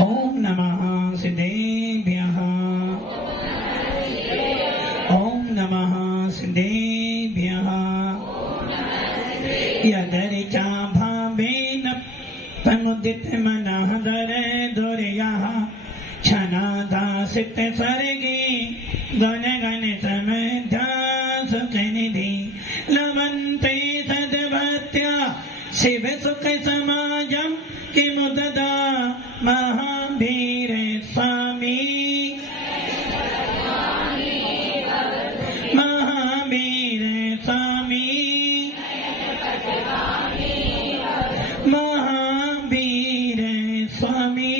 ओम नमः सिद्धेभ्यः ओम नमः सिद्धेभ्यः यदरिचा भावेन तमुदित मनः दरे दुर्यः क्षणादासित सर्गे गण गण समध्या सुखनिधि लवन्ते सद्भक्त्या शिव सुख समाजम किमुददा महावीर स्वामी महावीर स्वामी महावीर स्वामी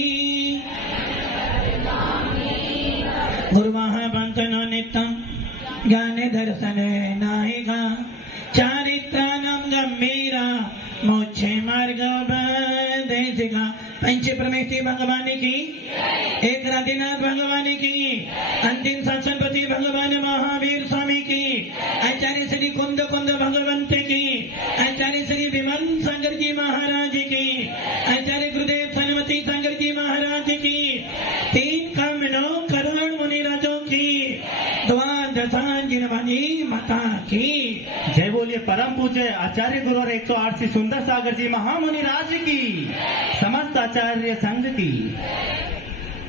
गुरुवाह बंकनो नित्यं ज्ञान दर्शन नाहिका चारित्राणां गंभीरा मोक्षे मार्ग देशिका पंच परमेश्वरी भगवान की एक राधिनाथ भगवान की अंतिम शासनपति भगवान महावीर स्वामी की आचार्य श्री कुंद कुंद भगवंत की आचार्य श्री विमल सागर जी महाराज की आचार्य गुरुदेव सनमती सागर जी महाराज की 3 करोड़ मुनिराजों की द्वादशांजलि माता की जय बोलिए। परम पूज्य आचार्य गुरु और 108 श्री सुंदर सागर जी महामुनि राज की समस्त आचार्य संघ की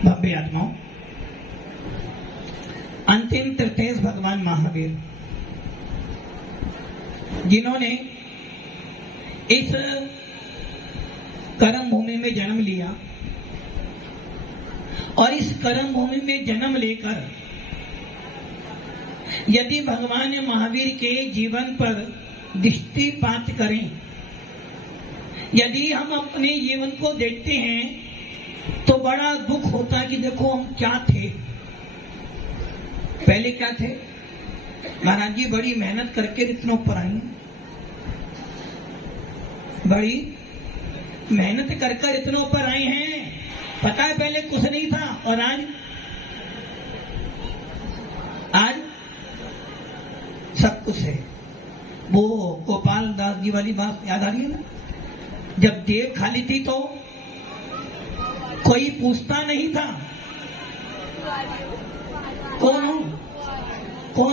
भव्य आत्माओं। अंतिम तृतीय भगवान महावीर जिन्होंने इस कर्म भूमि में जन्म लिया और इस कर्म भूमि में जन्म लेकर यदि भगवान महावीर के जीवन पर दृष्टिपात करें, यदि हम अपने जीवन को देखते हैं तो बड़ा दुख होता है कि देखो हम क्या थे, पहले क्या थे। महाराज जी बड़ी मेहनत करके इतना ऊपर आए, बड़ी मेहनत कर इतना ऊपर आए हैं। पता है पहले कुछ नहीं था और आज सब कुछ है। वो गोपाल दास जी वाली बात याद आ रही है ना, जब जेब खाली थी तो कोई पूछता नहीं था कौन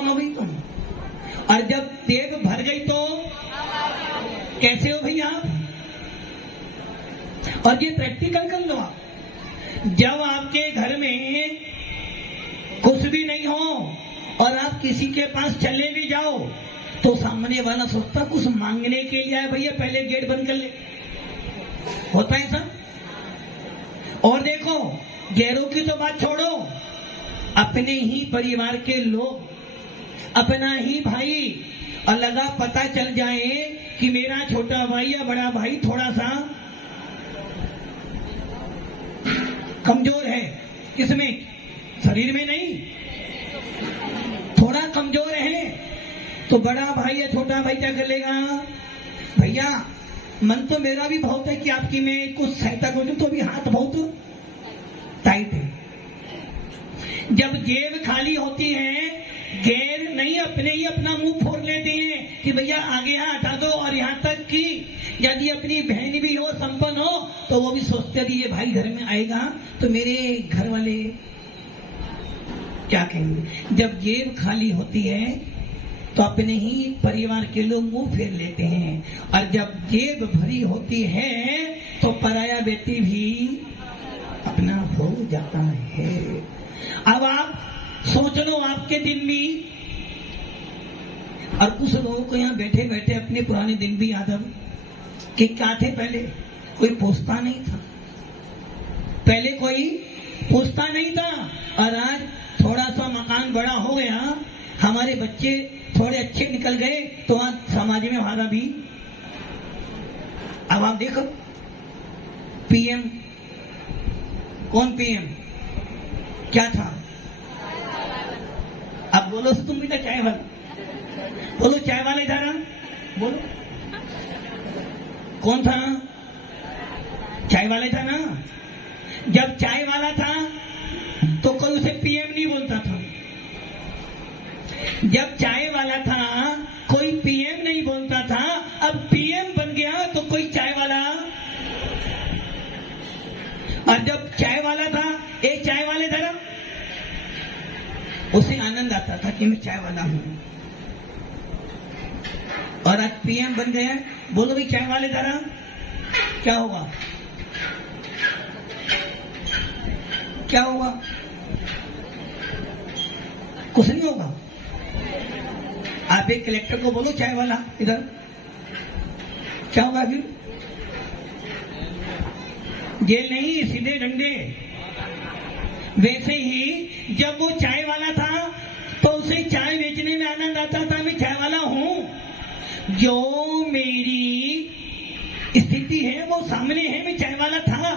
हो भाई तुम, और जब जेब भर गई तो कैसे हो भैया आप। और ये प्रैक्टिकल कर लो आप, जब आपके घर में कुछ भी नहीं हो और आप किसी के पास चले भी जाओ तो सामने वाला सोचता कुछ मांगने के लिए आया, भैया पहले गेट बंद कर ले, होता है सब। और देखो गैरों की तो बात छोड़ो, अपने ही परिवार के लोग, अपना ही भाई, और लगा पता चल जाए कि मेरा छोटा भाई या बड़ा भाई थोड़ा सा कमजोर है, किसमें, शरीर में नहीं, थोड़ा कमजोर है, तो बड़ा भाई या छोटा भाई क्या कर लेगा, भैया मन तो मेरा भी बहुत है कि आपकी मैं कुछ सहायता करूं, तो भी हाथ बहुत टाइट है। जब जेब खाली होती है, गैर नहीं अपने ही अपना मुंह फोड़ लेते हैं कि भैया आगे यहाँ हटा दो, और यहाँ तक कि यदि अपनी बहन भी हो, संपन्न हो, तो वो भी सोचते भी ये भाई घर में आएगा तो मेरे घर वाले क्या कहेंगे। जब जेब खाली होती है तो अपने ही परिवार के लोग मुंह फेर लेते हैं, और जब जेब भरी होती है तो पराया व्यक्ति भी अपना हो जाता है। अब आप सोच लो आपके दिन भी, और कुछ लोगों को यहाँ बैठे बैठे अपने पुराने दिन भी याद है कि क्या थे पहले, कोई पूछता नहीं था, पहले कोई पूछता नहीं था, और आज थोड़ा सा मकान बड़ा हो गया, हमारे बच्चे थोड़े अच्छे निकल गए तो आज समाज में हमारा भी। अब आप देखो पीएम, कौन पीएम, क्या था, अब बोलो तुम बेटा चाय वाला, बोलो चाय वाले था ना, बोलो कौन था, चाय वाले था ना। जब चाय वाला था तो कोई उसे पीएम नहीं बोलता था, जब चाय वाला था कोई पीएम नहीं बोलता था, अब पीएम बन गया तो कोई चाय वाला और जब चाय वाला था, एक चाय वाले धर्म, उसे आनंद आता था कि मैं चाय वाला हूं। और आज पीएम बन गया, बोलो भी चाय वाले धर्म, क्या होगा? क्या होगा? कुछ नहीं होगा। आप एक कलेक्टर को बोलो चाय वाला इधर, क्या होगा? फिर जेल नहीं, सीधे डंडे। वैसे ही जब वो चाय वाला था तो उसे चाय बेचने में आनंद आता था, मैं चाय वाला हूं, जो मेरी स्थिति है वो सामने है, मैं चाय वाला था,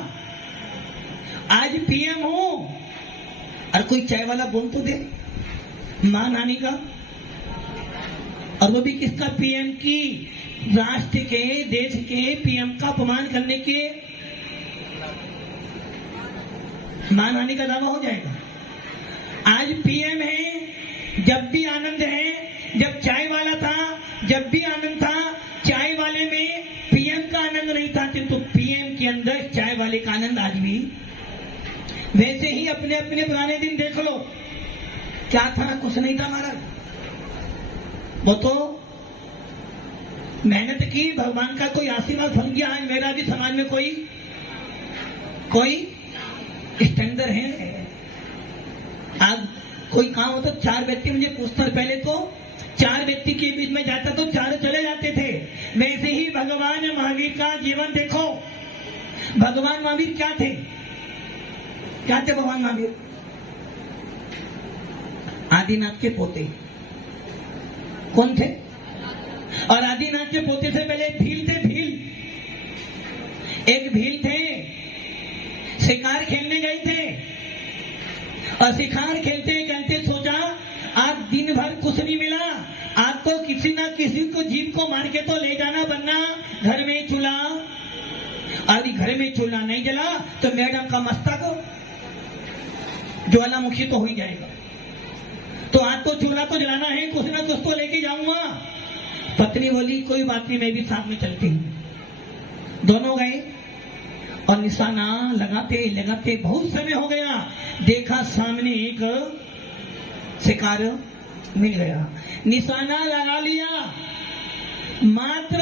आज पीएम हूं। और कोई चाय वाला बोल तो दे मान हानि का, और वो भी किसका? पीएम की, राष्ट्र के, देश के पीएम का अपमान करने के मान हानि का दावा हो जाएगा। आज पीएम है, जब भी आनंद है, जब चाय वाला था जब भी आनंद था, चाय वाले में पीएम का आनंद नहीं था, किंतु पीएम के अंदर चाय वाले का आनंद आज भी। वैसे ही अपने अपने पुराने दिन देख लो, क्या था? कुछ नहीं था महाराज। वो तो मेहनत की, भगवान का कोई आशीर्वाद फल गया। आज मेरा भी समाज में कोई स्टैंडर्ड है। आज कोई काम होता, 4 व्यक्ति मुझे पूछता, पहले तो 4 व्यक्ति के बीच में जाता तो 4 चले जाते थे। वैसे ही भगवान महावीर का जीवन देखो। भगवान महावीर क्या थे? क्या थे भगवान महावीर? आदिनाथ के पोते। कौन थे? और आदिनाथ के पोते से पहले भील थे। एक भील थे, शिकार खेलने गए थे, और शिकार खेलते खेलते सोचा आज दिन भर कुछ नहीं मिला, आज तो किसी ना किसी को जीव को मार के तो ले जाना, बनना घर में चूल्हा। और घर में चूल्हा नहीं जला तो मैडम का मस्तक ज्वालामुखी तो हो ही जाएगा। तो आज तो चूल्हा तो जलाना है, कुछ ना कुछ तो लेके जाऊंगा। पत्नी बोली कोई बात नहीं, मैं भी साथ में चलती हूँ। दोनों गए और निशाना लगाते लगाते बहुत समय हो गया, देखा सामने एक शिकार मिल गया, निशाना लगा लिया, मात्र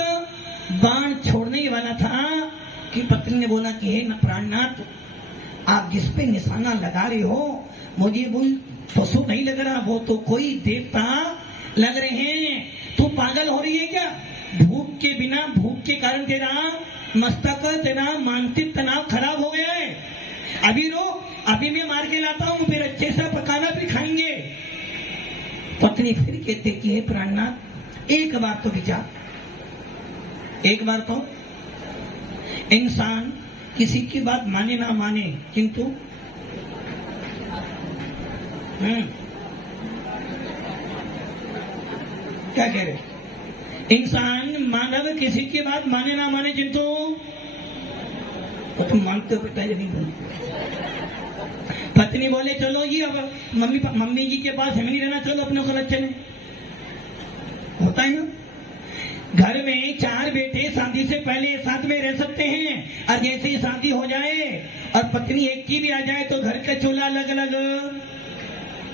बाण छोड़ने ही वाला था कि पत्नी ने बोला कि हे प्राणनाथ, आप जिस पे निशाना लगा रहे हो मुझे वो पशु नहीं लग रहा, वो तो कोई देवता लग रहे हैं। तू पागल हो रही है क्या? भूख के बिना, भूख के कारण तेरा मस्तक, तेरा मानसिक तनाव खराब हो गया है। अभी रोक, अभी मैं मार के लाता हूँ, फिर अच्छे से पकाना भी खाएंगे। पत्नी फिर कहते कि हे प्राणनाथ, एक बार तो विचार, एक बार तो इंसान किसी की बात माने ना माने, किंतु क्या कह रहे? इंसान, मानव किसी की बात माने ना माने, किंतु वो तुम मानते हो बेटा, ये नहीं बोलते। पत्नी बोले चलो ये अब मम्मी जी के पास हम नहीं रहना, चलो अपने को लच्छे में। होता है ना, घर में 4 बेटे शादी से पहले साथ में रह सकते हैं, और जैसे ही शादी हो जाए और पत्नी एक की भी आ जाए तो घर का चूल्हा अलग अलग।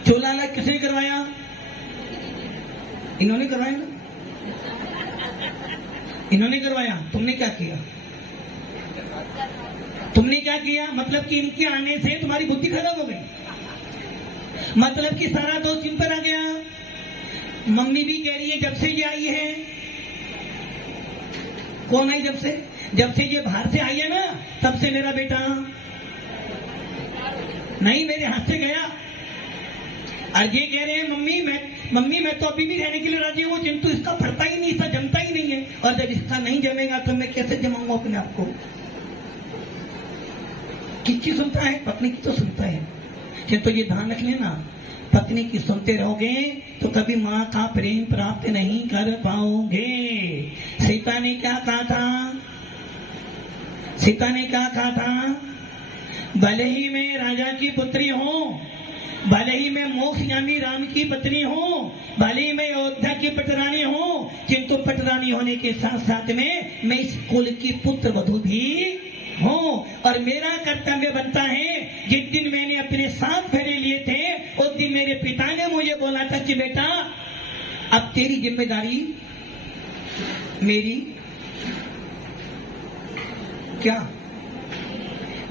चूल्हा अलग किसने करवाया? इन्होंने करवाया ना, इन्होंने करवाया। तुमने क्या किया? तुमने क्या किया? मतलब कि इनके आने से तुम्हारी बुद्धि खराब हो गई, मतलब कि सारा दोष इन पर आ गया। मम्मी भी कह रही है जब से ये आई है। कौन आई? जब से ये बाहर से आई है ना, तब से मेरा बेटा नहीं मेरे हाथ से गया। और ये कह रहे हैं मम्मी मैं तो अभी भी रहने के लिए राजी हूँ, किंतु इसका फरता ही नहीं, इसका जमता ही नहीं है, और जब इसका नहीं जमेगा तो मैं कैसे जमाऊंगा अपने आप को? किसकी सुनता है? पत्नी की तो सुनता है। किंतु ये ध्यान रख लेना, पत्नी की सुनते रहोगे तो कभी माँ का प्रेम प्राप्त नहीं कर पाओगे। सीता ने क्या कहा था? सीता ने क्या कहा था? भले ही मैं राजा की पुत्री हूँ, भले ही मैं मोक्षगामी राम की पत्नी हूँ, भले ही मैं अयोध्या की पटरानी हूँ, किंतु पटरानी होने के साथ साथ में मैं इस कुल की पुत्र वधू भी हूँ। और मेरा कर्तव्य बनता है, जिस दिन मैंने अपने 7 फेरे लिए थे उस दिन मेरे पिता ने मुझे बोला था कि बेटा अब तेरी जिम्मेदारी मेरी क्या,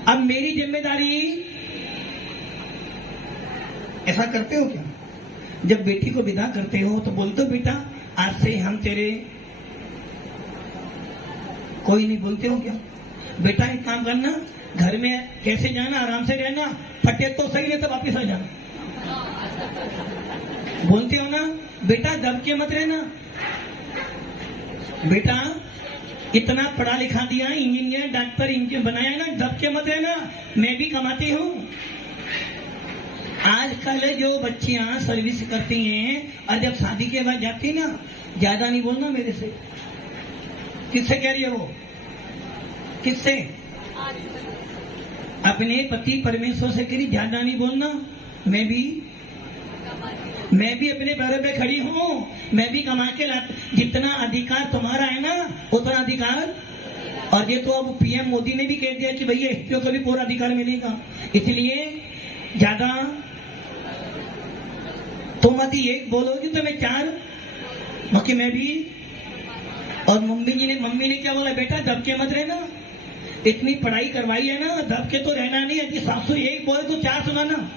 अब मेरी जिम्मेदारी। ऐसा करते हो क्या? जब बेटी को विदा करते हो तो बोलते हो बेटा आज से हम तेरे, कोई नहीं बोलते हो क्या? बेटा एक काम करना, घर में कैसे जाना, आराम से रहना, फटे तो सही नहीं तो वापिस आ जाना। बोलते हो ना? बेटा दब के मत रहना, बेटा इतना पढ़ा लिखा दिया, इंजीनियर डॉक्टर इंजीनियर बनाया ना, दब के मत रहना, मैं भी कमाती हूँ। आजकल जो बच्चियां सर्विस करती हैं और जब शादी के बाद जाती ना, ज्यादा नहीं बोलना मेरे से। किससे कह रही है वो? किससे? अपने पति परमेश्वर से कह रही ज्यादा नहीं बोलना। मैं भी अपने पैरों पे खड़ी हूँ, मैं भी कमा के ला, जितना अधिकार तुम्हारा है ना उतना अधिकार। और ये तो अब पीएम मोदी ने भी कह दिया कि भैया स्त्रियों को भी पूरा अधिकार मिलेगा, इसलिए ज्यादा तुम यदि एक बोलोगी तो मैं 4, बाकी मैं भी। और मम्मी ने क्या बोला, बेटा दब के मत रहना, इतनी पढ़ाई करवाई है ना, दब के तो रहना नहीं। यदि सासू एक बोले तो 4 सुनाना।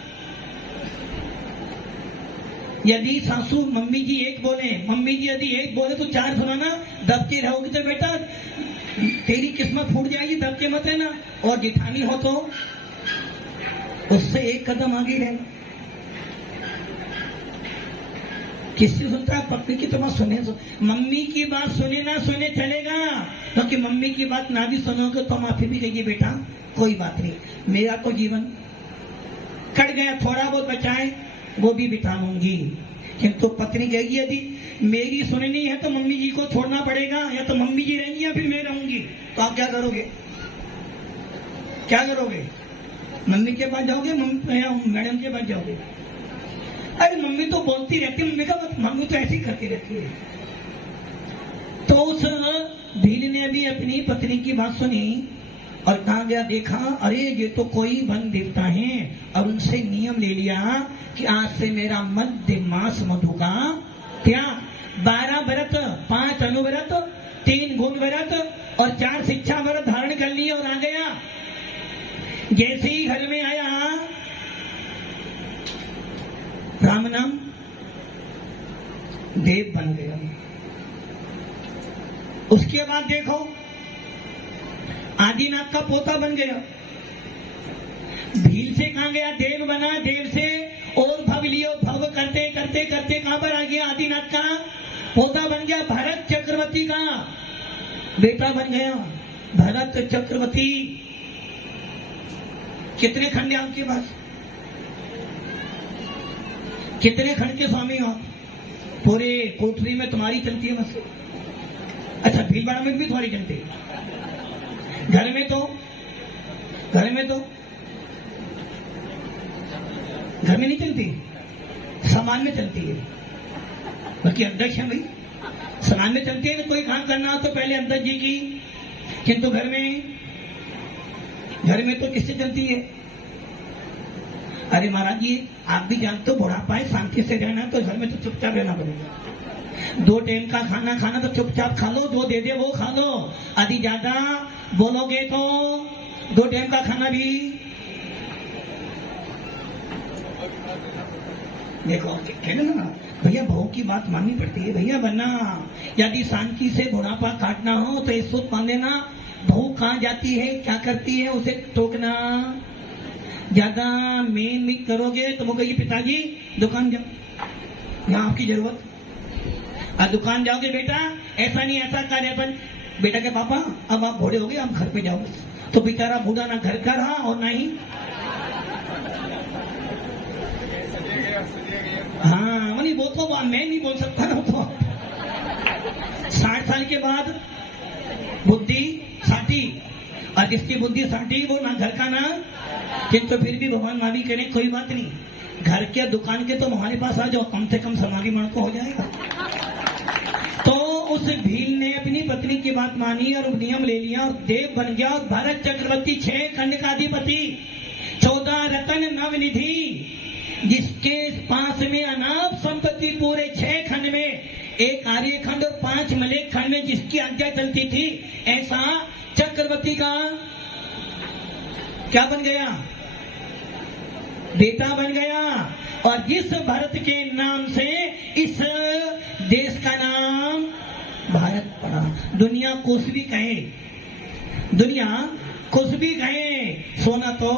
यदि सासू मम्मी जी एक बोले, मम्मी जी यदि एक बोले तो 4 सुनाना। दब के रहोगी तो बेटा तेरी किस्मत फूट जाएगी, दब के मत रहना। और जिठानी हो तो उससे एक कदम आगे रहना। किससे सुनता है? पत्नी की तो बात सुने, मम्मी की बात सुने ना सुने चलेगा, क्योंकि तो मम्मी की बात ना भी सुनोगे तो माफी भी कहेगी बेटा कोई बात नहीं, मेरा तो जीवन कट गया, थोड़ा बहुत बचाए वो भी बिता लूंगी। किंतु पत्नी कहेगी यदि मेरी सुननी है तो मम्मी जी को छोड़ना पड़ेगा, या तो मम्मी जी रहेंगी या फिर मैं रहूंगी। तो आप क्या करोगे? क्या करोगे? मम्मी के पास जाओगे, मैडम के पास जाओगे? अरे मम्मी तो बोलती रहती, मम्मी का मम्मी तो ऐसी करती रहती है। तो उस भील ने भी अपनी पत्नी की बात सुनी और कहा गया, देखा अरे ये तो कोई वन देवता है, और उनसे नियम ले लिया कि आज से मेरा मध्य मास मधु का त्याग। 12 व्रत, 5 अनुव्रत, 3 गुण व्रत और 4 शिक्षा व्रत धारण कर लिए और आ गया। जैसे ही घर में आया राम नाम देव बन गया। उसके बाद देखो आदिनाथ का पोता बन गया। भील से कहां गया? देव बना, देव से और भव लियो, भव करते करते करते कहां पर आ गया? आदिनाथ का पोता बन गया। भरत चक्रवर्ती का बेटा बन गया, भरत चक्रवर्ती। कितने खंड है आपके पास? कितने खंड के स्वामी हो? पूरे कोठरी में तुम्हारी चलती है बस। अच्छा भीलवाड़ा में भी तुम्हारी चलती है, घर में तो घर में नहीं चलती, सामान में चलती है। बाकी अध्यक्ष है भाई, सामान में चलती है। कोई काम करना हो तो पहले अध्यक्ष जी की, किंतु घर में तो किससे चलती है? अरे महाराज जी आप भी जानते हो बुढ़ापा है, शांति से रहना तो घर में तो चुपचाप रहना पड़ेगा। 2 टाइम का खाना खाना तो चुपचाप खा लो, जो दे दे वो खा लो। यदि ज्यादा बोलोगे तो 2 टाइम का खाना भी। देखो कहना ना भैया बहू की बात माननी पड़ती है भैया, वरना यदि शांति से बुढ़ापा काटना हो तो इस वक्त मान लेना बहू कहाँ जाती है, क्या करती है, उसे टोकना। ज्यादा मेन करोगे तो वो कहिए पिताजी दुकान जाओ, यहाँ आपकी जरूरत। और दुकान जाओगे बेटा ऐसा नहीं ऐसा कार्य अपन, बेटा के पापा अब आप घोड़े हो गए, आप घर पे जाओ। तो बेचारा बूढ़ा ना घर का रहा और ना ही हाँ मनी वो तो मैं नहीं बोल सकता ना। तो 60 साल के बाद बुद्धि साठी, और जिसकी बुद्धि साठी वो ना घर का ना, किंतु फिर भी भगवान माँ भी करें कोई बात नहीं, घर के दुकान के तो हमारे पास आ जाओ, कम से कम समाधि मण को हो जाएगा। तो उस भील ने अपनी पत्नी की बात मानी और नियम ले लिया और देव बन गया और भरत चक्रवर्ती 6 खंड का अधिपति, 14 रत्न नवनिधि, जिसके पास में अनाप संपत्ति पूरे 6 खंड में, एक आर्य खंड और 5 मलेक खंड में जिसकी आज्ञा चलती थी, ऐसा चक्रवर्ती का क्या बन गया? बेटा बन गया। और जिस भरत के नाम से इस देश का नाम भारत पड़ा। दुनिया कुछ भी कहे, दुनिया कुछ भी कहे, सोना तो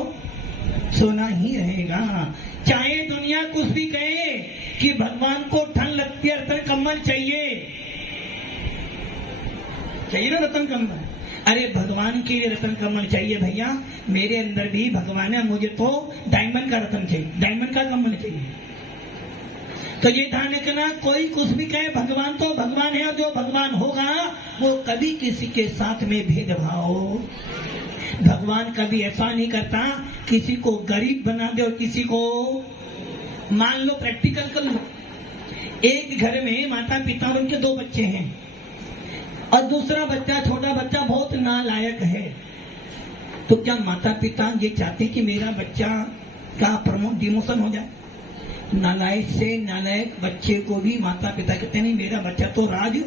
सोना ही रहेगा। चाहे दुनिया कुछ भी कहे कि भगवान को ठंड लगती है, रतन कम्बल चाहिए, चाहिए ना रतन कम्बल। अरे भगवान के लिए रतन कमल चाहिए भैया, मेरे अंदर भी भगवान है, मुझे तो डायमंड का रतन चाहिए, डायमंड का कमल चाहिए। तो ये ध्यान रखना, कोई कुछ भी कहे, भगवान तो भगवान है और जो भगवान होगा वो कभी किसी के साथ में भेदभाव, भगवान कभी ऐसा नहीं करता किसी को गरीब बना दे और किसी को, मान लो प्रैक्टिकल कर लो, एक घर में माता पिता और उनके 2 बच्चे हैं और दूसरा बच्चा, छोटा बच्चा बहुत नालायक है, तो क्या माता पिता ये चाहते कि मेरा बच्चा का डिमोशन हो जाए? नालायक से नालायक बच्चे को भी माता पिता कहते नहीं, मेरा बच्चा तो राज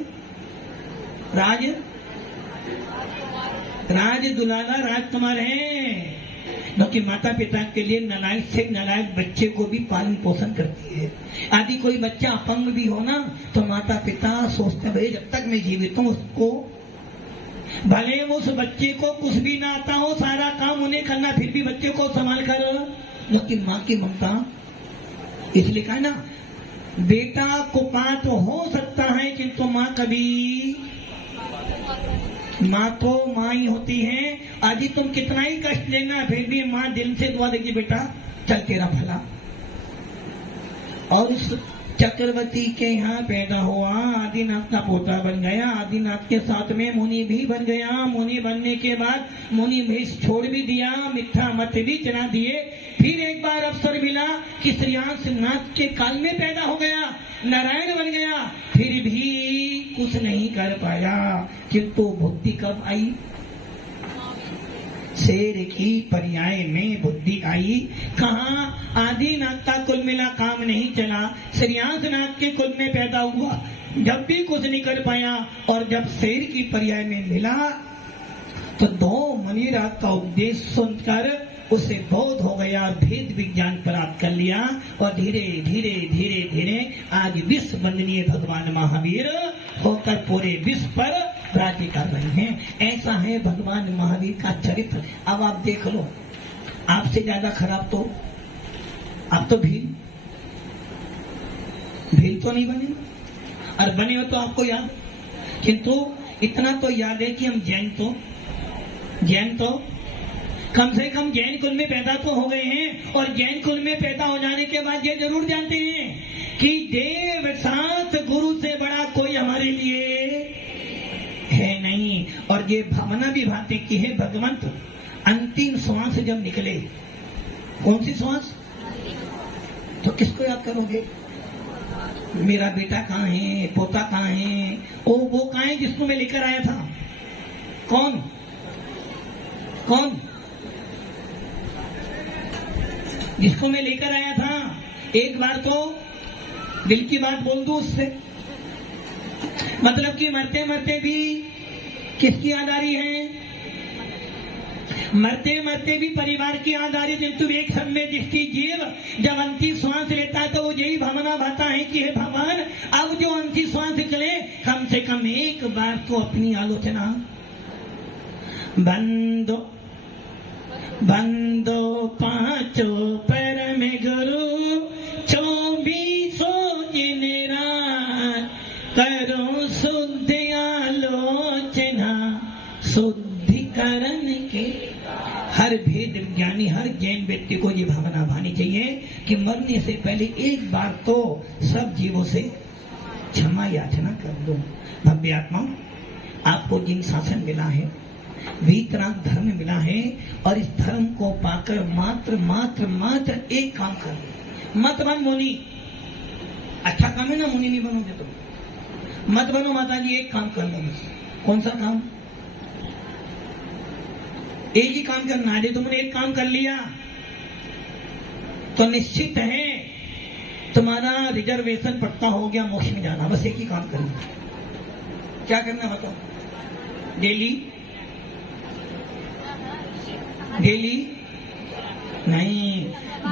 दुलारा राजकुमार है। क्योंकि माता पिता के लिए नालायक से नालायक बच्चे को भी पालन पोषण करती है। आदि कोई बच्चा अपंग भी हो ना, तो माता पिता सोचते भाई जब तक मैं जीवित हूँ उसको, भले उस बच्चे को कुछ भी ना आता हो, सारा काम उन्हें करना, फिर भी बच्चे को संभाल कर, लेकिन माँ की ममता, इसलिए कहा ना, बेटा कुपात हो सकता है किंतु माँ कभी, माँ तो माँ ही होती है। आज तुम कितना ही कष्ट लेना, फिर भी माँ दिल से दुआ देगी, बेटा चल तेरा भला। और उस चक्रवर्ती के यहाँ पैदा हुआ, आदिनाथ का पोता बन गया, आदिनाथ के साथ में मुनि भी बन गया। मुनि बनने के बाद मुनि भेष छोड़ भी दिया, मिथ्या मत भी चला दिए। फिर एक बार अवसर मिला कि श्रीयांश नाथ के काल में पैदा हो गया, नारायण बन गया, फिर भी कुछ नहीं कर पाया। किंतु बुद्धि कब आई? शेर की पर्याय में बुद्धि आई। कहा आदिनाथ का कुल मिला काम नहीं चला, श्रीयांश नाथ के कुल में पैदा हुआ, जब भी कुछ नहीं कर पाया। और जब शेर की पर्याय में मिला तो 2 मुनिराज का उपदेश सुनकर उसे बोध हो गया, भेद विज्ञान प्राप्त कर लिया और धीरे धीरे धीरे धीरे आज विश्व वंदनीय भगवान महावीर होकर पूरे विश्व पर राज्य कर रहे हैं। ऐसा है भगवान महावीर का चरित्र। अब आप देख लो, आपसे ज्यादा खराब तो आप तो भील तो नहीं बने, और बने हो तो आपको याद, किंतु इतना तो याद है कि हम जैन तो कम से कम जैन कुल में पैदा तो हो गए हैं। और जैन कुल में पैदा हो जाने के बाद ये जरूर जानते हैं कि देव साथ गुरु से बड़ा कोई हमारे लिए है नहीं। और ये भावना भी भाते की है, भगवंत अंतिम श्वास जब निकले, कौन सी श्वास, तो किसको याद करोगे? मेरा बेटा कहाँ है, पोता कहाँ है, वो कहाँ है जिसको मैं लेकर आया था? कौन जिसको मैं लेकर आया था? एक बार तो दिल की बात बोल दूं उससे, मतलब कि मरते मरते भी किसकी याद आ रही है? मरते मरते भी परिवार की याद आ रही। किंतु एक समय दृष्टि जीव जब अंतिम श्वास लेता है तो वो यही भावना भाता है कि हे भगवान, अब जो अंतिम श्वास निकले कम से कम एक बार तो अपनी आलोचना बंदो पांचों पर में गुरु 24 दिन रात करो शुद्ध आलोचना शुद्धिकरण के। हर भेद ज्ञानी, हर जैन व्यक्ति को ये भावना भानी चाहिए कि मरने से पहले एक बार तो सब जीवों से क्षमा याचना कर दो। भव्य आत्मा, आपको जिन शासन मिला है, वीतराग धर्म मिला है, और इस धर्म को पाकर मात्र एक काम कर, मत बन मुनि। अच्छा काम है ना, मुनि नहीं बनोगे तो मत बनो माता जी, एक काम कर लो बस। कौन सा काम? एक ही काम करना है। तुमने एक काम कर लिया तो निश्चित है तुम्हारा रिजर्वेशन पक्का हो गया, मोक्ष में जाना। बस एक ही काम करना। क्या करना बताओ? डेली डेली नहीं,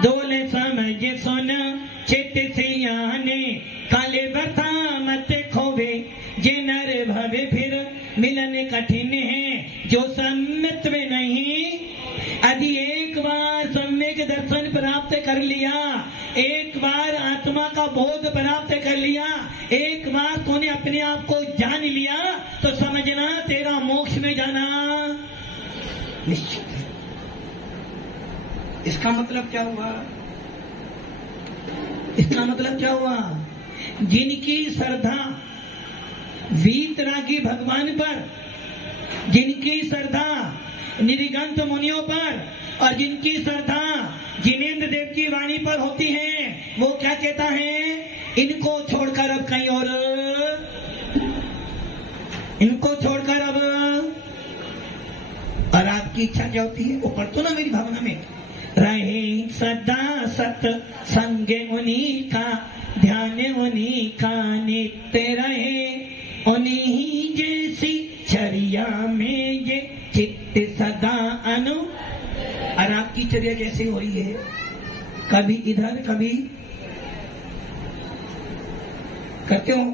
डोले समझ सोना चित से आने, काले बता मत खोवे, जे नर भवे फिर मिलन कठिन है, जो सम्मत में नहीं। यदि एक बार सम्यक दर्शन प्राप्त कर लिया, एक बार आत्मा का बोध प्राप्त कर लिया, एक बार तूने अपने आप को जान लिया, तो समझना तेरा मोक्ष में जाना निश्चित है। इसका मतलब क्या हुआ? इसका मतलब क्या हुआ? जिनकी श्रद्धा वीतरागी भगवान पर, जिनकी श्रद्धा निर्गंत मुनियों पर, और जिनकी श्रद्धा जिनेंद्र देव की वाणी पर होती है, वो क्या कहता है? इनको छोड़कर अब कहीं और, इनको छोड़कर अब। और आपकी इच्छा क्या होती है? वो पढ़तो ना मेरी भावना में, रहे सदा सत संग उन्हीं का, ध्यान उन्हीं का नित्य रहे, उन्हीं जैसी चर्या में ये चित्त सदा अनु। और आपकी चर्या कैसे हो रही है? कभी इधर कभी करते हो,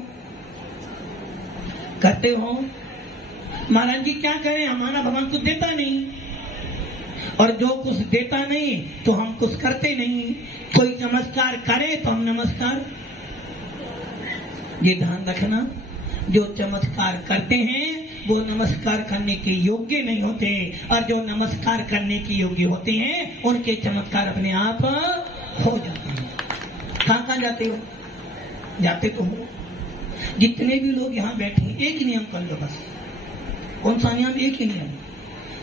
करते हो। महाराज जी क्या करें, हमारा भगवान कुछ देता नहीं, और जो कुछ देता नहीं तो हम कुछ करते नहीं। कोई नमस्कार करे तो हम नमस्कार, ये ध्यान रखना, जो चमत्कार करते हैं वो नमस्कार करने के योग्य नहीं होते, और जो नमस्कार करने के योग्य होते हैं उनके चमत्कार अपने आप हो जाते हैं। कहाँ जाते हो? जाते तो हो। जितने भी लोग यहाँ बैठे हैं, एक नियम कर लो बस। कौन सा नियम? एक ही नियम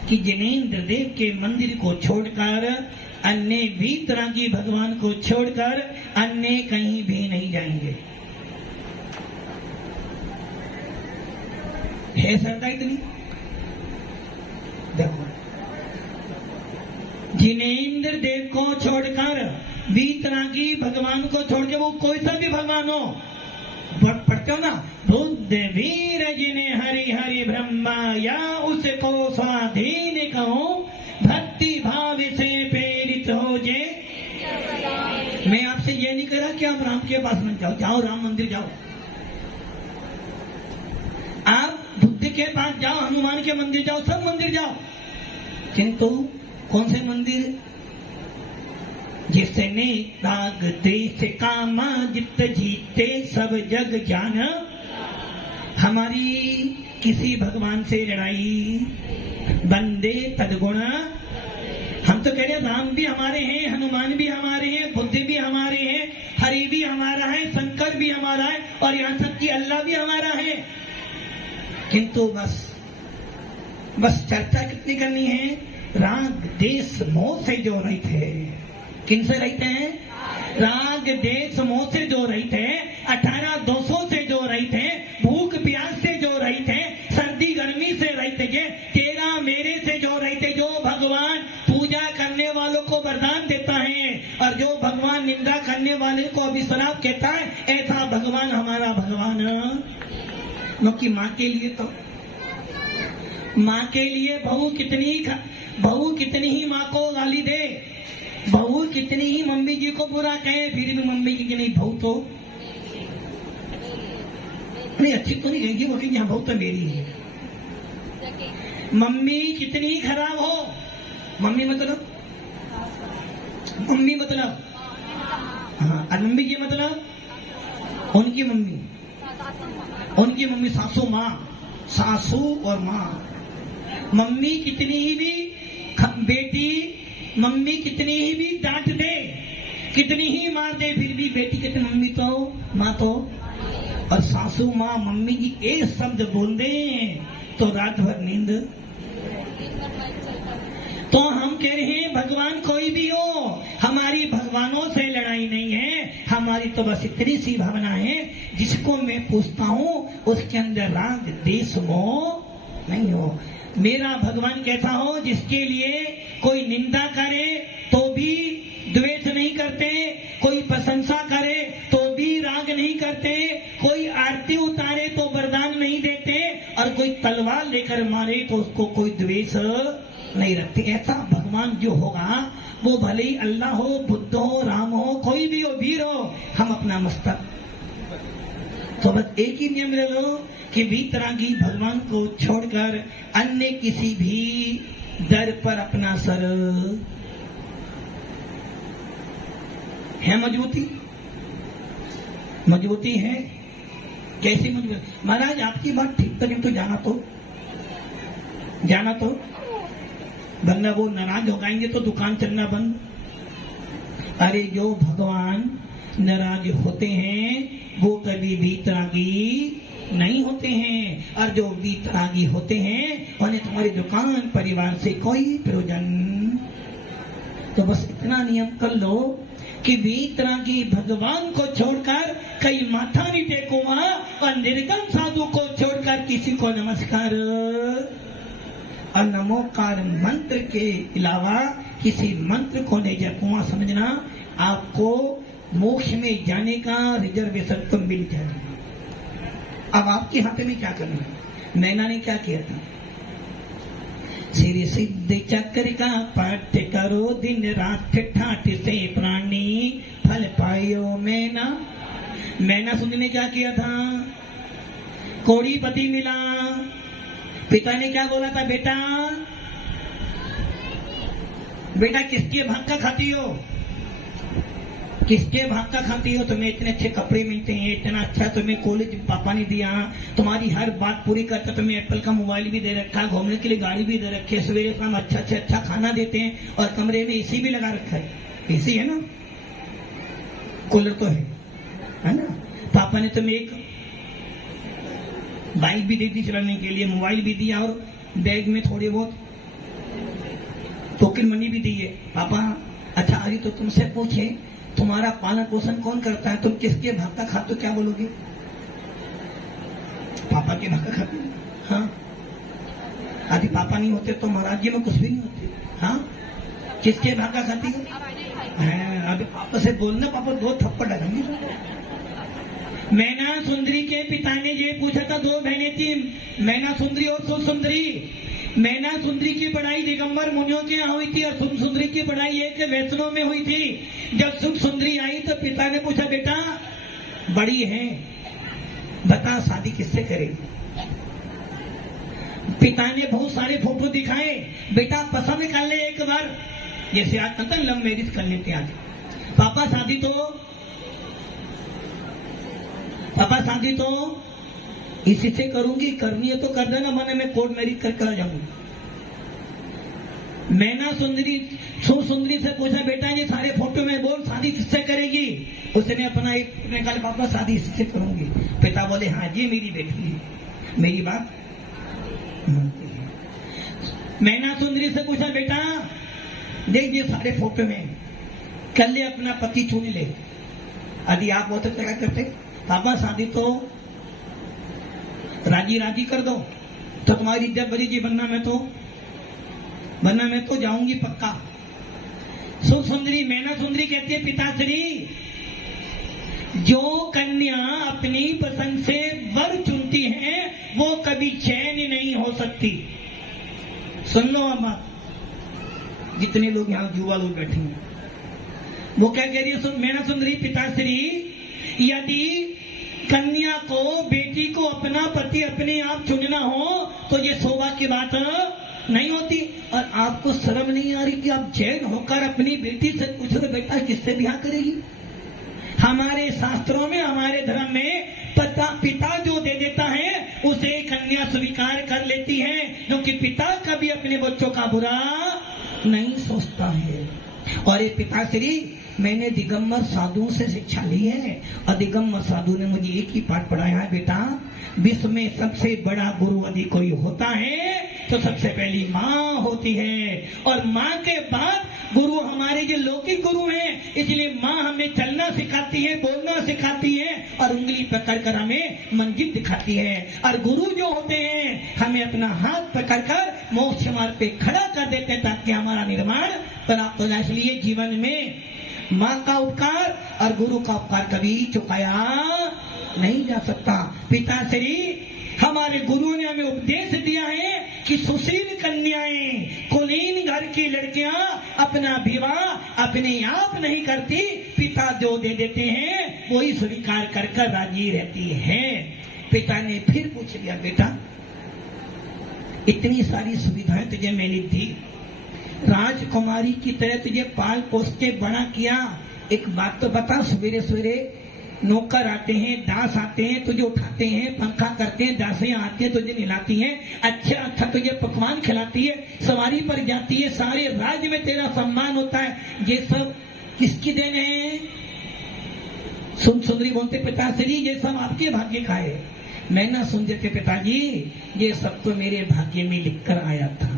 कि जिनेंद्र देव के मंदिर को छोड़कर, अन्य वीतरागी भगवान को छोड़कर अन्य कहीं भी नहीं जाएंगे। है श्रद्धा इतनी? देखो, जिनेंद्र देव को छोड़कर, वीतरागी भगवान को छोड़ के, वो कोई सा भी भगवान हो, पढ़ते हो ना, बुद्ध वीर जिने हरि हरि ब्रह्मा, या उसको स्वाधीन कहो, भक्ति भाव से प्रेरित हो जे। मैं आपसे ये नहीं कह रहा कि आप राम के पास मत जाओ, जाओ राम मंदिर जाओ, आप बुद्ध के पास जाओ, हनुमान के मंदिर जाओ, सब मंदिर जाओ, किंतु कौन से मंदिर? जिसने राग देश कामा जित जीते सब जग जान। हमारी किसी भगवान से लड़ाई, बंदे तदगुण। हम तो कह रहे हैं राम भी हमारे हैं, हनुमान भी हमारे हैं, बुद्ध भी हमारे हैं, हरि भी हमारा है, शंकर भी हमारा है, और यहाँ तक कि अल्लाह भी हमारा है। किंतु बस चर्चा कितनी करनी है? राग देश मोह से जो रहित है। किन से रहित है? राग देश मोह से जो रहित है, 18 दोषों से जो रहित है, भूख प्यास से जो रहित है, सर्दी गर्मी से रहित है, तेरा मेरे से जो रहित है। जो भगवान पूजा करने वालों को वरदान देता है, और जो भगवान निंदा करने वाले को अभिश्राप कहता है, ऐसा भगवान हमारा भगवान। क्योंकि माँ के लिए तो, माँ के लिए बहू कितनी ही माँ को गाली दे, बहू कितनी ही मम्मी जी को बुरा कहे, फिर भी मम्मी जी की नहीं, बहू तो नहीं अच्छी तो नहीं कहेगी, वो कहेगी हाँ बहू तो मेरी है। मम्मी कितनी ही खराब हो, मम्मी मतलब हाँ, और मम्मी जी मतलब उनकी मम्मी सासू माँ, सासू और माँ। मम्मी कितनी ही भी बेटी, मम्मी कितनी ही भी डांट दे, कितनी ही मार दे, फिर भी बेटी कहते मम्मी तो माँ तो। और सासू माँ मम्मी जी एक शब्द बोल दे तो रात भर नींद। तो हम कह रहे हैं भगवान कोई भी हो, हमारी भगवानों से लड़ाई नहीं है, हमारी तुम्हारी तो बस इतनी सी भावना है, जिसको मैं पूछता हूँ उसके अंदर राग देश मोह नहीं हो। मेरा भगवान कैसा हो, जिसके लिए कोई निंदा करे तो भी द्वेष नहीं करते, कोई प्रशंसा करे तो भी राग नहीं करते, कोई आरती उतारे तो वरदान नहीं देते, और कोई तलवार लेकर मारे तो उसको कोई द्वेष नहीं रखते। ऐसा भगवान जो होगा, वो भले ही अल्लाह हो, बुद्ध हो, राम हो, कोई भी हो, वीर हो, हम अपना मस्तक तो बस एक ही नियम ले लो कि वीतरागी भगवान को छोड़कर अन्य किसी भी दर पर अपना सर है। मजबूती है। कैसी मजबूती? महाराज आपकी बात ठीक तो नहीं, तो जाना तो वरना वो नाराज हो जाएंगे तो दुकान चलना बंद। अरे जो भगवान नाराज होते हैं वो कभी वीतरागी नहीं होते हैं, और जो वीतरागी होते हैं उन्हें तुम्हारी दुकान परिवार से कोई प्रयोजन। तो बस इतना नियम कर लो कि वीतरागी भगवान को छोड़कर कई माथा नहीं टेकूंगा, और निर्गम साधु को छोड़कर किसी को नमस्कार और नमोकार मंत्र के अलावा किसी मंत्र को नहीं जपूंगा। समझना, आपको मोक्ष में जाने का रिजर्वेशन तो मिल जाएगा। अब आपके हाथ में क्या करना है? मैना ने क्या किया था? श्री सिद्ध चक्र का पाठ करो, दिन रात ठाठ से प्राणी फल पायो मैना। मैना सुंदरी ने क्या किया था? कोड़ीपति मिला, पिता ने क्या बोला था? बेटा किसके भाग का खाती हो? किसके भाग का खाती हो? तुम्हें इतने अच्छे कपड़े मिलते हैं, इतना अच्छा तुम्हें कॉलेज पापा ने दिया, तुम्हारी हर बात पूरी करता, तुम्हें एप्पल का मोबाइल भी दे रखा, घूमने के लिए गाड़ी भी दे रखी है, सवेरे शाम अच्छा खाना देते हैं, और कमरे में एसी भी लगा रखा है। एसी है ना, कूलर तो है ना। पापा ने तुम्हें एक बाइक भी दी थी चलाने के लिए, मोबाइल भी दिया, और बैग में थोड़ी बहुत पॉकेट मनी भी दी है। पापा अच्छा, अरे तो तुमसे पूछे तुम्हारा पालन पोषण कौन करता है? तुम किसके भाग का खाते हो? क्या बोलोगे? पापा के भाग का खाते? हाँ, यदि पापा नहीं होते तो महाराज जी में कुछ भी नहीं होते। हाँ, किसके भाग का खाती हो? अभी पापा से बोलना, पापा दो थप्पड़ लगाएंगे। मैना सुंदरी के पिता ने ये पूछा था, दो बहनें थी, मैना सुंदरी और सुन सुंदरी। मैना सुंदरी की पढ़ाई दिगंबर मुनियों के यहाँ हुई थी, और सुन सुंदरी की पढ़ाई एक वैष्णव में हुई थी। जब सुन सुंदरी आई तो पिता ने पूछा, बेटा बड़ी है, बता शादी किससे करेगी? पिता ने बहुत सारे फोटो दिखाए, बेटा पसंद कर ले एक बार, जैसे आज तक लव मैरिज कर लेते आज। पापा शादी तो इसी से करूंगी, करनी है तो कर देना, मैंने मैं कोर्ट मैरिज करके आ जाऊंगी। मैना सुंदरी सुंदरी से पूछा, बेटा ये सारे फोटो में बोल, शादी किससे करेगी? उसने अपना एक कहा, पापा शादी इससे करूंगी। पिता बोले, हाँ जी मेरी बेटी है, मेरी बात मानती है। मैना सुंदरी से पूछा, बेटा देख ये सारे फोटो में कर ले, अपना पति चुन ले। यदि आप बहुत अच्छा क्या करते? पापा शादी तो राजी कर दो, तो तुम्हारी इज्जत बड़ी जी, बनना मैं तो जाऊंगी पक्का। सुंदरी मैना सुंदरी कहती है, पिताश्री जो कन्या अपनी पसंद से वर चुनती है वो कभी चैन नहीं हो सकती। सुन लो अब बात, जितने लोग यहाँ युवा लोग बैठे हैं, वो क्या कह रही है मैना सुंदरी, पिताश्री यदि कन्या को, बेटी को अपना पति अपने आप चुनना हो तो ये सौभाग्य की बात नहीं होती। और आपको शर्म नहीं आ रही कि आप जैन होकर अपनी बेटी से पूछोगे, बेटा किससे ब्याह करेगी? हमारे शास्त्रों में, हमारे धर्म में पिता जो दे देता है उसे कन्या स्वीकार कर लेती है, क्योंकि पिता कभी अपने बच्चों का बुरा नहीं सोचता है। और ये पिताश्री, मैंने दिगंबर साधु से शिक्षा ली है, और दिगंबर साधु ने मुझे एक ही पाठ पढ़ाया है, बेटा विश्व में सबसे बड़ा गुरु यदि कोई होता है तो सबसे पहली माँ होती है, और माँ के बाद गुरु हमारे हमारे जो लौकिक गुरु हैं, इसलिए माँ हमें चलना सिखाती है, बोलना सिखाती है और उंगली पकड़ कर हमें मंजिल दिखाती है। और गुरु जो होते हैं हमें अपना हाथ पकड़कर मोक्ष मार्ग पे खड़ा कर देते हैं ताकि हमारा निर्माण प्राप्त हो जाए। इसलिए जीवन में माँ का उपकार और गुरु का उपकार कभी चुकाया नहीं जा सकता। पिताश्री हमारे गुरु ने हमें उपदेश दिया है कि सुशील कन्याएं, कुलीन घर की लड़कियां अपना विवाह अपने आप नहीं करती, पिता जो दे देते हैं वही स्वीकार कर कर राजी रहती हैं। पिता ने फिर पूछ लिया, बेटा इतनी सारी सुविधाएं तुझे मैंने दी, राजकुमारी की तरह तुझे पाल पोस के बड़ा किया, एक बात तो बता, सवेरे सवेरे नौकर आते हैं, दास आते हैं, तुझे उठाते हैं, पंखा करते हैं, दासियां आती हैं, तुझे निलाती हैं, अच्छा अच्छा तुझे पकवान खिलाती है, सवारी पर जाती है, सारे राज्य में तेरा सम्मान होता है, ये सब किसकी देन है? सुंदरी बोलते, पिताश्री ये सब आपके भाग्य का है। मैं ना सुन देते, पिताजी ये सब तो मेरे भाग्य में लिखकर आया था,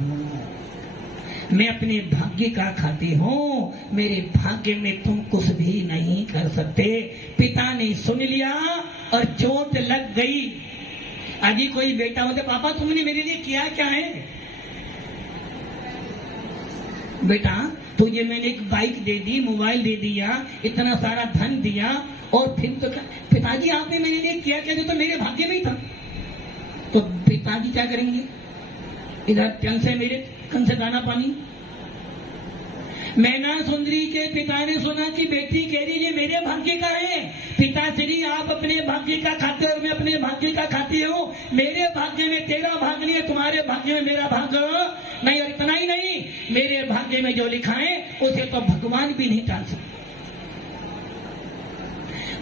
मैं अपने भाग्य का खाती हूँ, मेरे भाग्य में तुम कुछ भी नहीं कर सकते। पिता ने सुन लिया और चोट लग गई। अभी कोई बेटा बोलते, पापा तुमने मेरे लिए किया क्या है? बेटा तुझे मैंने एक बाइक दे दी, मोबाइल दे दिया, इतना सारा धन दिया, और फिर तो पिताजी आपने मेरे लिए किया क्या? जो तो मेरे भाग्य में ही था। तो पिताजी क्या करेंगे? इधर कन से मेरे कन से दाना पानी। मैना सुंदरी के पिता ने सुना कि बेटी कह रही ये मेरे भाग्य का है। पिताश्री आप अपने भाग्य का खाते और मैं अपने भाग्य का खाती हूँ। मेरे भाग्य में तेरा भाग नहीं है, तुम्हारे भाग्य में मेरा भाग नहीं। और इतना ही नहीं, मेरे भाग्य में जो लिखा है उसे तो भगवान भी नहीं टाल सकते।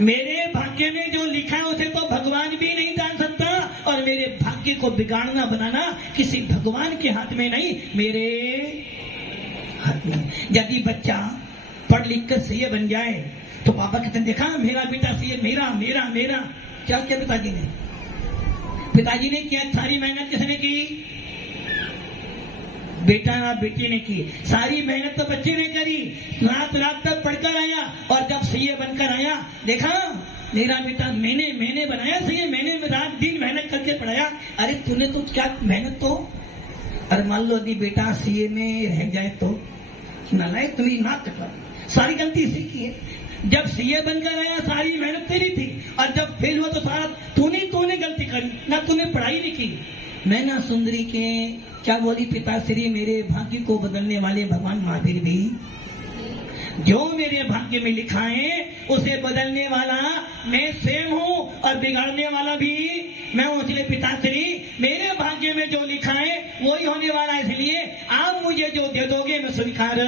मेरे भाग्य में जो लिखा है उसे तो भगवान भी नहीं जान सकता, और मेरे भाग्य को बिगाड़ना बनाना किसी भगवान के हाथ में नहीं, मेरे हाथ में। यदि बच्चा पढ़ लिख कर सीए बन जाए तो पापा कहते हैं, देखा मेरा बेटा सीए, मेरा मेरा मेरा। क्या किया पिताजी ने? पिताजी ने किया, सारी मेहनत किसने की? बेटा बेटी ने की। सारी मेहनत तो बच्चे ने करी, रात रात तक पढ़कर आया, और जब सीए बनकर आया, देखा मेरा बेटा मैंने बनाया सीए, मैंने रात दिन मेहनत करके पढ़ाया। अरे तूने तो क्या मेहनत तो, अरे मान लो यदि बेटा सीए में रह जाए तो नालायक, तुम्हें नाक कटवा, सारी गलती इसी की है। जब सीए बनकर आया सारी मेहनत तेरी थी, और जब फेल हुआ तो सारा तूने गलती करी, ना तूने पढ़ाई नहीं की। मैना सुंदरी के क्या बोली पिताश्री, मेरे भाग्य को बदलने वाले भगवान महावीर भी, जो मेरे भाग्य में लिखा है उसे बदलने वाला मैं स्वयं हूँ और बिगाड़ने वाला भी मैं हूँ। इसलिए पिताश्री मेरे भाग्य में जो लिखा है वही होने वाला है, इसलिए आप मुझे जो दे दोगे मैं स्वीकार।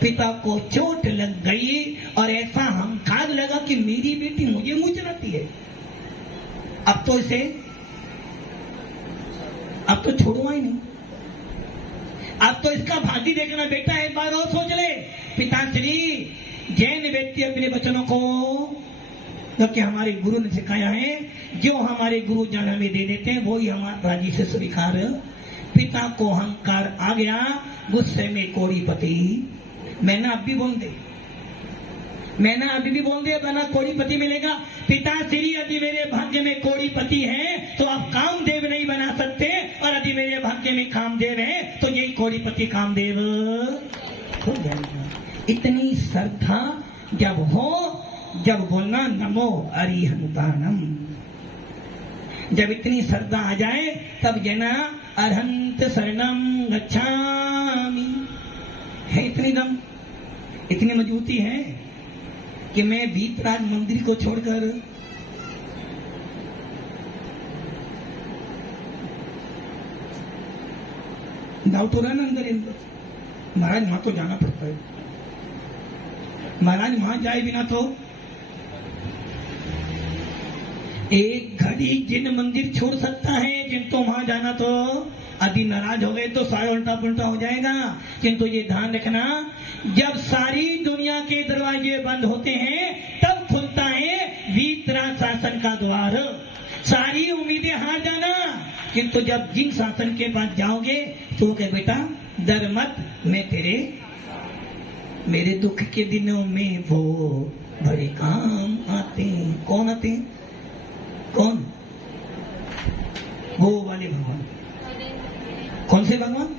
पिता को चोट लग गई और ऐसा हमकार लगा कि मेरी बेटी मुझे मुँह चलाती है, अब तो इसे अब तो छोड़ूंगा ही नहीं, अब तो इसका भाग्य देखना। बेटा एक बार और सोच ले। पिताश्री जैन व्यक्ति अपने बच्चों को जो कि हमारे गुरु ने सिखाया है, जो हमारे गुरु जन हमें दे देते हैं वही हमारा राजी से स्वीकार। पिता को अहंकार आ गया, गुस्से में कोड़ीपति। मैंने अब भी बोल दे, मैंने अभी भी बोल दिया, बना कोड़ीपति मिलेगा। पिताश्री यदि मेरे भाग्य में कोड़ीपति है तो आप कामदेव नहीं बना सकते, और यदि मेरे भाग्य में कामदेव है तो यही कोड़ीपति कामदेव हो जाएगा। इतनी श्रद्धा जब हो, जब बोलना नमो अरिहंतानम, जब इतनी श्रद्धा आ जाए तब जना अरहंत शरणम गच्छामि। है इतनी दम, इतनी मजबूती है कि मैं भीतराज मंदिर को छोड़कर डाउट हो रहा है ना अंदर, महाराज वहां तो जाना पड़ता है, महाराज वहां जाए बिना तो एक घड़ी जिन मंदिर छोड़ सकता है, जिन तो वहां जाना तो यदि नाराज हो गए तो सारा उल्टा पुल्टा हो जाएगा। किंतु ये ध्यान रखना, जब सारी दुनिया के दरवाजे बंद होते हैं तब खुलता है वीतराज शासन का द्वार। सारी उम्मीदें हार जाना, किंतु जब जिन शासन के पास जाओगे तो कहे बेटा डर मत, मैं तेरे मेरे दुख के दिनों में वो बड़े काम आते हैं। कौन आते हैं? कौन? वो वाले भगवान। कौन से भगवान?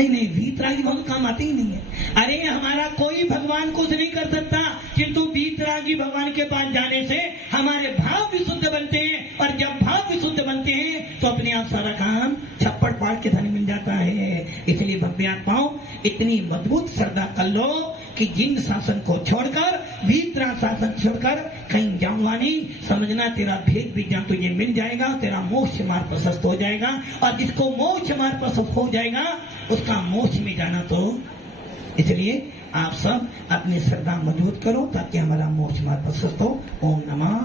नहीं, वीतरागी भगवान काम आते ही नहीं है। अरे हमारा कोई भगवान कुछ नहीं कर सकता, किंतु वीतरागी भगवान के पास जाने से हमारे भाव विशुद्ध बनते हैं, और जब भाव विशुद्ध बनते हैं तो अपने आप सारा काम छप्पड़ पाड़ के धन मिल जाता है। इसलिए भव्य आत्माओं, इतनी मजबूत श्रद्धा कर लो कि जिन शासन को छोड़कर, वीतरा शासन छोड़कर कहीं जाऊंगा नहीं, समझना तेरा भेद विज्ञान तुझे मिल जाएगा, तेरा मोक्ष मार्ग प्रशस्त हो जाएगा, और जिसको मोक्ष मार्ग प्रशस्त हो जाएगा उसका मोक्ष में जाना। तो इसलिए आप सब अपनी श्रद्धा मजबूत करो ताकि हमारा मोक्ष मार्ग प्रशस्त हो। ओम नमः